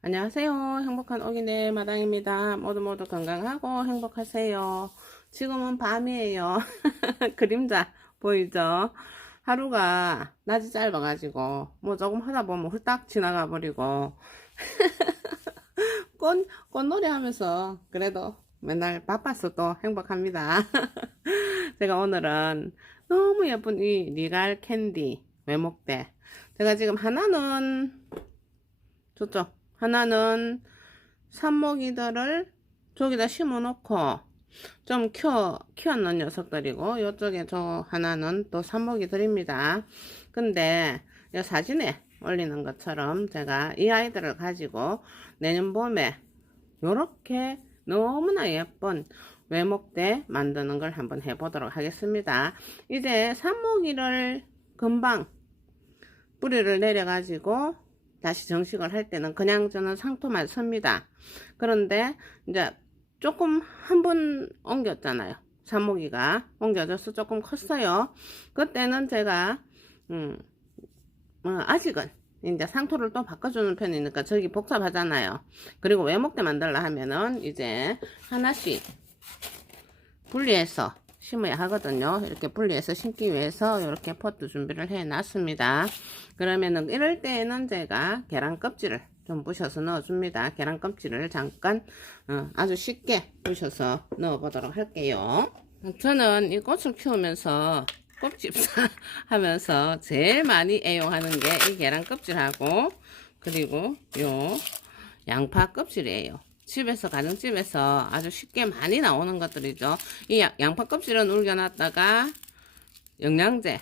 안녕하세요. 행복한 오기네 마당입니다. 모두 건강하고 행복하세요. 지금은 밤이에요. 그림자 보이죠? 하루가 낮이 짧아가지고 뭐 조금 하다 보면 후딱 지나가 버리고 꽃놀이 하면서 그래도 맨날 바빠서 또 행복합니다. 제가 오늘은 너무 예쁜 이 리갈 캔디 외목대, 제가 지금 하나는 저쪽, 하나는 삽목이들을 저기다 심어 놓고 좀 키웠는 녀석들이고, 요쪽에 저 하나는 또 삽목이들입니다. 근데 이 사진에 올리는 것처럼 제가 이 아이들을 가지고 내년 봄에 요렇게 너무나 예쁜 외목대 만드는 걸 한번 해보도록 하겠습니다. 이제 삽목이를 금방 뿌리를 내려 가지고 다시 정식을 할 때는 그냥 저는 상토만 씁니다. 그런데 이제 조금 한 번 옮겼잖아요. 삽목이가 옮겨져서 조금 컸어요. 그때는 제가 아직은 이제 상토를 또 바꿔주는 편이니까 저기 복잡하잖아요. 그리고 외목대 만들라 하면은 이제 하나씩 분리해서 심어야 하거든요. 이렇게 분리해서 심기 위해서 이렇게 포트 준비를 해 놨습니다. 그러면은 이럴 때에는 제가 계란 껍질을 좀 부셔서 넣어 줍니다. 계란 껍질을 잠깐 아주 쉽게 부셔서 넣어 보도록 할게요. 저는 이 꽃을 키우면서 꽃집사 하면서 제일 많이 애용하는 게 이 계란 껍질하고, 그리고 요 양파 껍질이에요. 집에서, 가정집에서 아주 쉽게 많이 나오는 것들이죠. 이 양파 껍질은 울겨놨다가 영양제,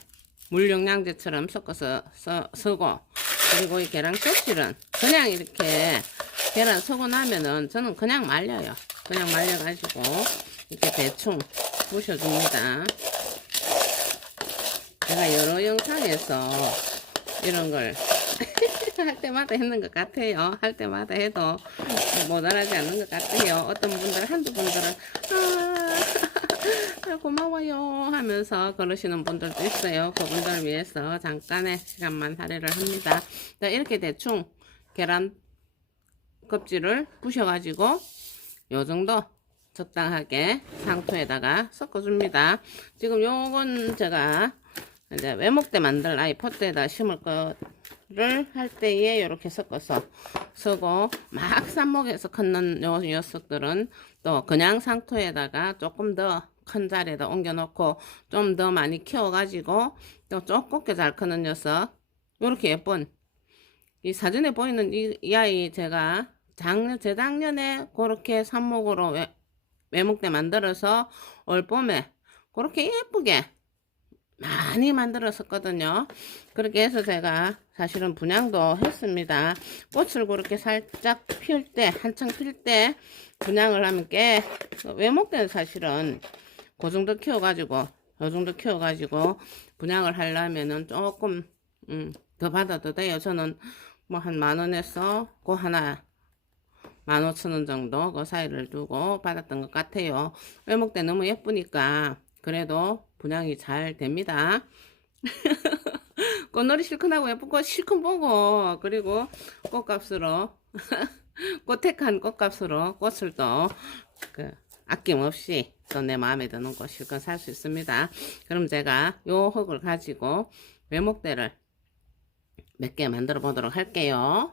물 영양제처럼 섞어서 쓰고, 그리고 이 계란 껍질은 그냥 이렇게 계란 쓰고 나면은 저는 그냥 말려요. 그냥 말려가지고 이렇게 대충 부셔줍니다. 제가 여러 영상에서 이런 걸 할 때마다 했는 것 같아요. 할 때마다 해도 모자라지 않는 것 같아요. 어떤 분들, 한두 분들은 고마워요 하면서 그러시는 분들도 있어요. 그분들을 위해서 잠깐의 시간만 할애를 합니다. 자, 이렇게 대충 계란 껍질을 부셔가지고 요 정도 적당하게 상토에다가 섞어줍니다. 지금 요건 제가 이제 외목대 만들 아이 포트에다 심을 거를 할 때에 이렇게 섞어서 쓰고, 막 삽목에서 컸는 요 녀석들은 또 그냥 상토에다가 조금 더 큰 자리에다 옮겨 놓고 좀 더 많이 키워 가지고 또 조그맣게 잘 크는 녀석, 요렇게 예쁜 이 사진에 보이는 이 아이 제가 재작년에 그렇게 삽목으로 외목대 만들어서 올 봄에 그렇게 예쁘게 많이 만들었었거든요. 그렇게 해서 제가 사실은 분양도 했습니다. 꽃을 그렇게 살짝 필 때, 한창 필 때 분양을 하면 꽤, 외목대는 사실은 그 정도 키워가지고, 요 정도 키워가지고 분양을 하려면은 조금 더 받아도 돼요. 저는 뭐 한 10,000원에서 그 하나 15,000원 정도 그 사이를 두고 받았던 것 같아요. 외목대 너무 예쁘니까 그래도 분양이 잘 됩니다. 꽃놀이 실컷하고 예쁜 꽃 실컷 보고, 그리고 꽃값으로 꽃택한 꽃값으로 꽃을 또 아낌없이 또 내 마음에 드는 꽃 실컷 살 수 있습니다. 그럼 제가 요 흙을 가지고 외목대를 몇 개 만들어 보도록 할게요.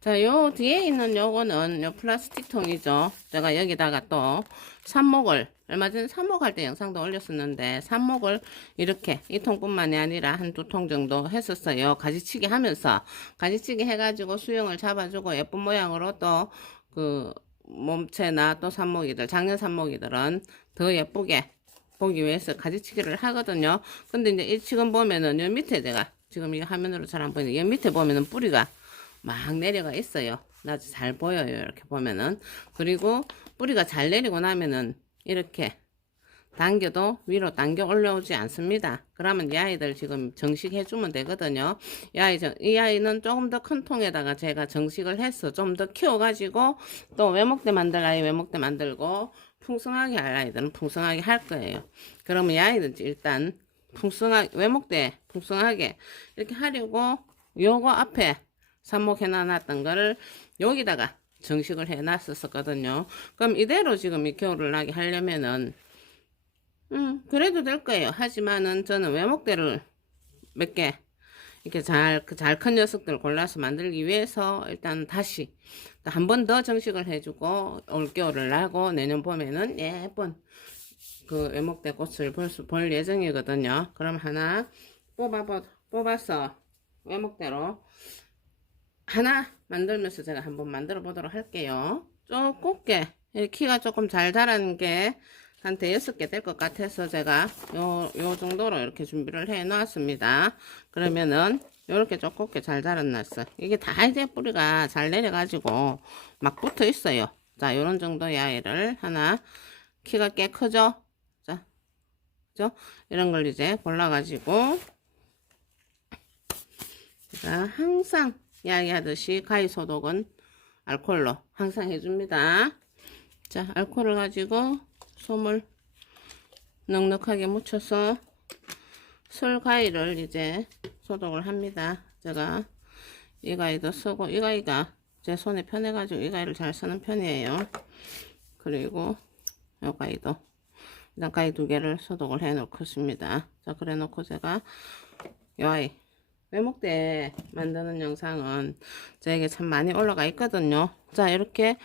자, 요 뒤에 있는 요거는 요 플라스틱 통이죠. 제가 여기다가 또 삽목을, 얼마 전에 삽목할 때 영상도 올렸었는데, 삽목을 이렇게 이 통뿐만이 아니라 한 2통 정도 했었어요. 가지치기 하면서, 가지치기 해가지고 수영을 잡아주고 예쁜 모양으로 또 그 몸체나 또 삽목이들, 작년 삽목이들은 더 예쁘게 보기 위해서 가지치기를 하거든요. 근데 이제 지금 보면은 요 밑에, 제가 지금 이 화면으로 잘 안 보이는데, 요 밑에 보면은 뿌리가 막 내려가 있어요. 아주 잘 보여요. 이렇게 보면은. 그리고 뿌리가 잘 내리고 나면은 이렇게 당겨도 위로 당겨 올라오지 않습니다. 그러면 이 아이들 지금 정식해 주면 되거든요. 이 아이는 조금 더 큰 통에다가 제가 정식을 해서 좀 더 키워가지고 또 외목대 만들 아이 외목대 만들고 풍성하게 할 아이들은 풍성하게 할 거예요. 그러면 이 아이는 일단 외목대 풍성하게 이렇게 하려고 요거 앞에 삽목 해놔놨던 거를 여기다가 정식을 해놨었거든요. 그럼 이대로 지금 이 겨울을 나게 하려면은 그래도 될 거예요. 하지만은 저는 외목대를 몇 개 이렇게 잘 큰 녀석들 골라서 만들기 위해서 일단 다시 한 번 더 정식을 해주고 올겨울을 나고 내년 봄에는 예쁜 그 외목대 꽃을 볼 예정이거든요. 그럼 하나 뽑아서 외목대로 하나 만들면서 제가 한번 만들어 보도록 할게요. 좁게 키가 조금 잘 자라는 게 한 대여섯 개 될 것 같아서 제가 요 정도로 이렇게 준비를 해 놨습니다. 그러면은 요렇게 좁게 잘 자라났어. 이게 다 이제 뿌리가 잘 내려가지고 막 붙어 있어요. 자, 요런 정도의 아이를 하나, 키가 꽤 크죠? 자, 그죠? 이런 걸 이제 골라가지고 제가 항상 이야기하듯이 가위 소독은 알코올로 항상 해줍니다. 자, 알코올을 가지고 솜을 넉넉하게 묻혀서 솔 가위를 이제 소독을 합니다. 제가 이 가위도 쓰고 이 가위가 제 손에 편해가지고 이 가위를 잘 쓰는 편이에요. 그리고 이 가위도 일단 가위 두 개를 소독을 해 놓고 있습니다. 자, 그래 놓고 제가 이 아이 외목대 만드는 영상은 저에게 참 많이 올라가 있거든요. 자, 이렇게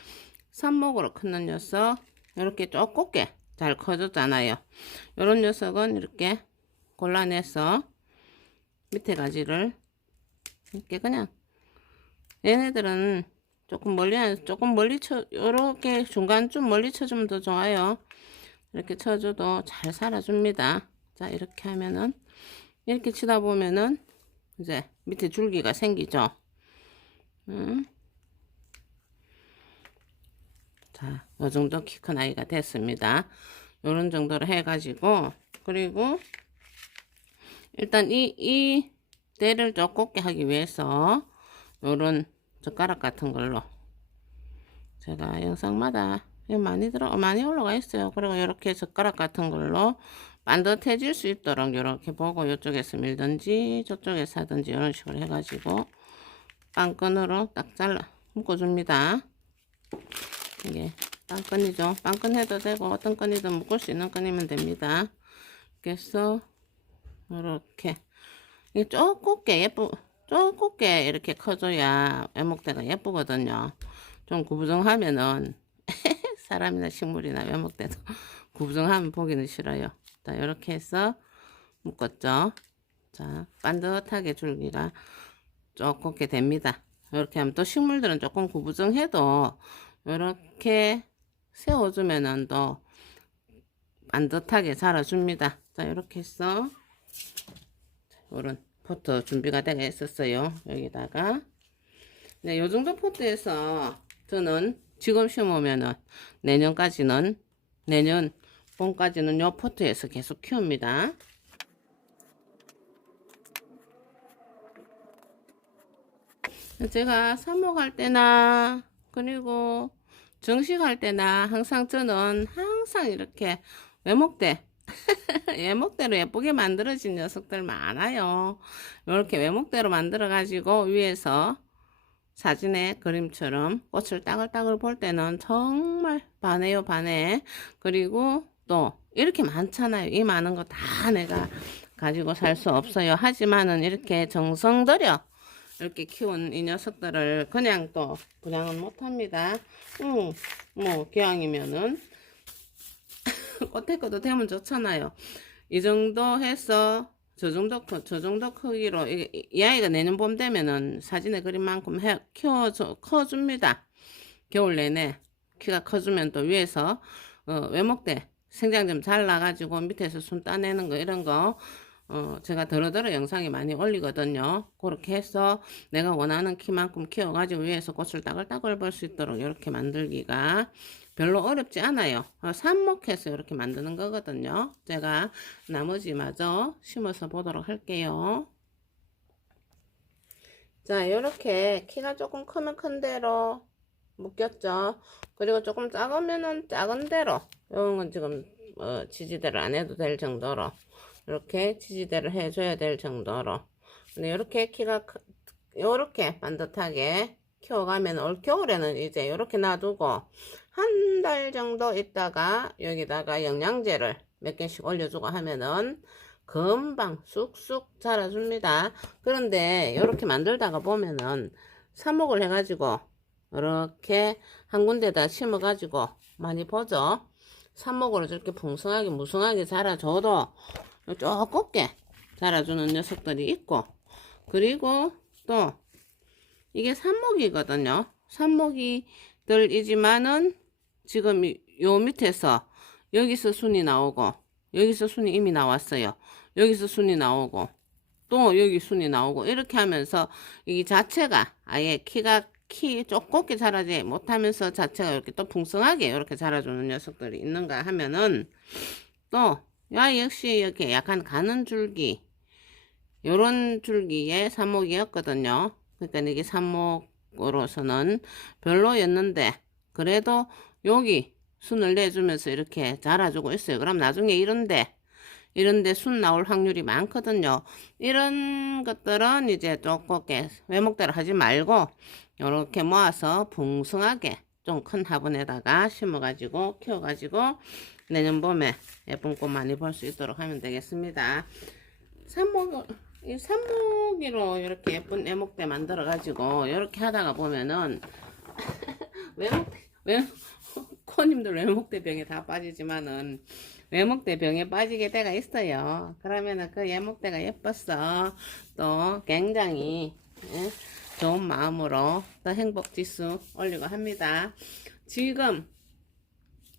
삽목으로 큰 녀석 이렇게 쪼꼬게 잘 커졌잖아요. 이런 녀석은 이렇게 골라내서 밑에 가지를 이렇게 그냥 얘네들은 조금 멀리 이렇게 중간쯤 멀리 쳐주면 더 좋아요. 이렇게 쳐줘도 잘 살아줍니다. 자, 이렇게 하면은 이렇게 치다 보면은 이제 밑에 줄기가 생기죠. 자, 요 정도 키 큰 아이가 됐습니다. 요런 정도로 해가지고, 그리고 일단 이 대를 두껍게 하기 위해서 요런 젓가락 같은 걸로 제가 영상마다 많이 올라가 있어요. 그리고 이렇게 젓가락 같은 걸로 반듯해질 수 있도록 이렇게 보고 이쪽에서 밀든지 저쪽에서 하든지 이런 식으로 해가지고 빵끈으로 딱 잘라 묶어줍니다. 이게 빵끈이죠. 빵끈 해도 되고 어떤 끈이든 묶을 수 있는 끈이면 됩니다. 그래서 이렇게 이게 쪼꿰게 이렇게 커져야 외목대가 예쁘거든요. 좀 구부정하면은 사람이나 식물이나 외목대도 구부정하면 보기는 싫어요. 자, 이렇게 해서 묶었죠. 자, 반듯하게 줄기가 쪼꿰게 됩니다. 이렇게 하면 또 식물들은 조금 구부정해도 이렇게 세워주면은 또 반듯하게 자라줍니다. 자, 이렇게 해서 이런 포트 준비가 되어 있었어요. 여기다가 네, 요 정도 포트에서 저는 지금 심으면은 내년 봄까지는 요 포트에서 계속 키웁니다. 제가 삽목할 때나 그리고 정식할 때나 항상 저는 항상 이렇게 외목대 외목대로 예쁘게 만들어진 녀석들 많아요. 이렇게 외목대로 만들어 가지고 위에서 사진의 그림처럼 꽃을 따글따글 볼 때는 정말 반해요, 반해. 그리고 또 이렇게 많잖아요. 이 많은 거 다 내가 가지고 살 수 없어요. 하지만은 이렇게 정성 들여 이렇게 키운 이 녀석들을 그냥 또 분양은 못합니다. 뭐 기왕이면은 꽃대꺼도 되면 좋잖아요. 이 정도 해서 저 정도 크기로 이 아이가 내년 봄 되면은 사진의 그림만큼 커줍니다. 겨울 내내 키가 커주면 또 위에서 외목대 생장 좀 잘 나가지고 밑에서 순 따내는 거 이런 거 제가 더러더러 영상에 많이 올리거든요. 그렇게 해서 내가 원하는 키만큼 키워가지고 위에서 꽃을 따글따글 볼 수 있도록 이렇게 만들기가 별로 어렵지 않아요. 삽목해서 이렇게 만드는 거거든요. 제가 나머지 마저 심어서 보도록 할게요. 자, 이렇게 키가 조금 크면 큰 대로 묶였죠. 그리고 조금 작으면은 작은 대로, 이런 건 지금 지지대를 안 해도 될 정도로 이렇게 지지대를 해줘야 될 정도로. 근데 이렇게 키가 요렇게 반듯하게 키워가면 올 겨울에는 이제 요렇게 놔두고 한 달 정도 있다가 여기다가 영양제를 몇 개씩 올려주고 하면은 금방 쑥쑥 자라줍니다. 그런데 이렇게 만들다가 보면은 삽목을 해가지고 이렇게 한 군데다 심어가지고 많이 보죠. 삽목으로 저렇게 풍성하게 무성하게 자라줘도 쪼껍게 자라주는 녀석들이 있고, 그리고 또 이게 삽목이거든요. 삽목이들이지만은 지금 요 밑에서 여기서 순이 나오고 여기서 순이 이미 나왔어요. 여기서 순이 나오고 또 여기 순이 나오고 이렇게 하면서 이 자체가 아예 키 조그맣게 자라지 못하면서 자체가 이렇게 또 풍성하게 이렇게 자라주는 녀석들이 있는가 하면은 또 역시 이렇게 약간 가는 줄기 요런 줄기의 삽목이었거든요. 그러니까 이게 삽목으로서는 별로였는데 그래도 여기 순을 내주면서 이렇게 자라주고 있어요. 그럼 나중에 이런데 순 나올 확률이 많거든요. 이런 것들은 이제 조그맣게 외목대로 하지 말고 이렇게 모아서 풍성하게 좀 큰 화분에다가 심어가지고 키워가지고 내년 봄에 예쁜 꽃 많이 볼 수 있도록 하면 되겠습니다. 이 삽목이로 이렇게 예쁜 애목대 만들어 가지고 이렇게 하다가 보면은 코님들 외목대 병에 다 빠지지만은 외목대 병에 빠지게 때가 있어요. 그러면은 그 외목대가 예뻤어. 또 굉장히 좋은 마음으로 또 행복지수 올리고 합니다. 지금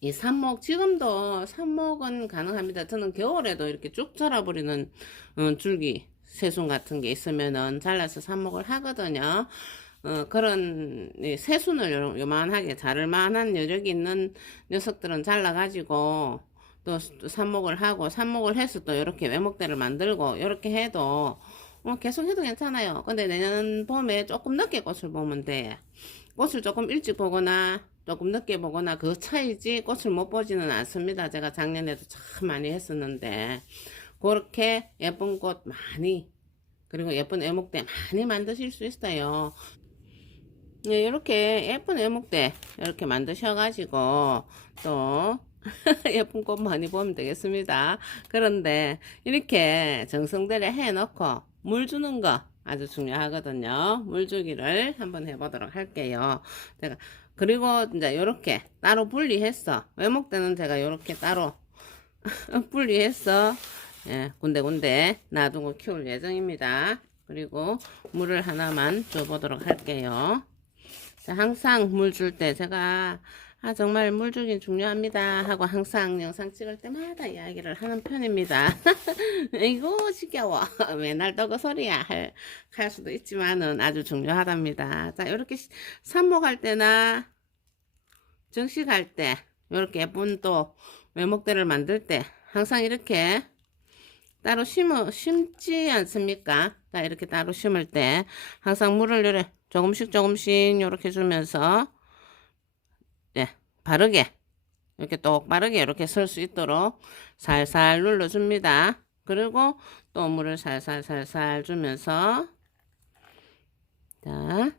이 지금도 삽목은 가능합니다. 저는 겨울에도 이렇게 쭉 자라버리는 줄기 새순 같은 게 있으면은 잘라서 삽목을 하거든요. 그런 새순을 요만하게 자를 만한 여력이 있는 녀석들은 잘라가지고 또 삽목을 하고 삽목을 해서 또 이렇게 외목대를 만들고 이렇게 해도 계속 해도 괜찮아요. 근데 내년 봄에 조금 늦게 꽃을 보면 돼. 꽃을 조금 일찍 보거나 조금 늦게 보거나 그 차이지 꽃을 못 보지는 않습니다. 제가 작년에도 참 많이 했었는데 그렇게 예쁜 꽃 많이 그리고 예쁜 애목대 많이 만드실 수 있어요. 네, 이렇게 예쁜 애목대 이렇게 만드셔가지고 또 예쁜 꽃 많이 보면 되겠습니다. 그런데 이렇게 정성들여 해놓고 물 주는 거 아주 중요하거든요. 물 주기를 한번 해보도록 할게요. 제가 그리고 이제 이렇게 따로 분리했어. 외목대는 제가 이렇게 따로 분리해서 군데군데 놔두고 키울 예정입니다. 그리고 물을 하나만 줘보도록 할게요. 자, 항상 물 줄 때 제가 정말 물 주긴 중요합니다 하고 항상 영상 찍을 때마다 이야기를 하는 편입니다. 이거 지겨워 맨날 떠그 소리야 할 수도 있지만은 아주 중요하답니다. 자, 이렇게 삽목할 때나 정식할 때 이렇게 예쁜 또 외목대를 만들 때 항상 이렇게 따로 심지 않습니까? 자, 이렇게 따로 심을 때 항상 물을 이렇게 조금씩 이렇게 주면서 바르게 이렇게 똑바르게 이렇게 설 수 있도록 살살 눌러줍니다. 그리고 또 물을 살살 주면서 자,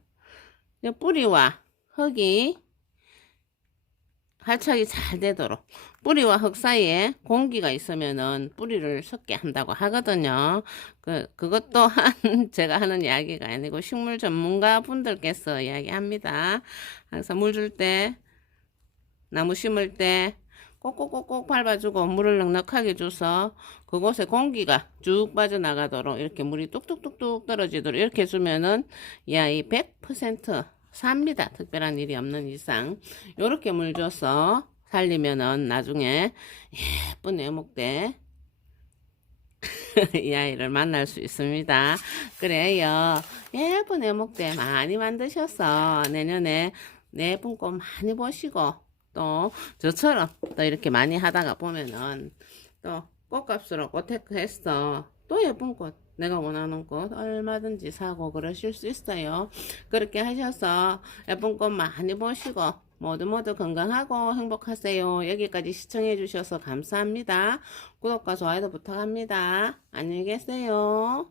뿌리와 흙이 활착이 잘 되도록 뿌리와 흙 사이에 공기가 있으면은 뿌리를 썩게 한다고 하거든요. 그것도 제가 하는 이야기가 아니고 식물 전문가 분들께서 이야기합니다. 항상 물 줄 때 나무 심을 때 꼭꼭꼭꼭 밟아주고 물을 넉넉하게 줘서 그곳에 공기가 쭉 빠져나가도록 이렇게 물이 뚝뚝뚝뚝 떨어지도록 이렇게 주면은 이 100% 삽니다. 특별한 일이 없는 이상 요렇게 물 줘서 살리면은 나중에 예쁜 애목대 이 아이를 만날 수 있습니다. 그래요. 예쁜 애목대 많이 만드셔서 내년에 예쁜 꽃 많이 보시고 또 저처럼 또 이렇게 많이 하다가 보면은 또 꽃값으로 꽃테크 했어. 또 예쁜 꽃 내가 원하는 꽃 얼마든지 사고 그러실 수 있어요. 그렇게 하셔서 예쁜 꽃 많이 보시고 모두 건강하고 행복하세요. 여기까지 시청해 주셔서 감사합니다. 구독과 좋아요도 부탁합니다. 안녕히 계세요.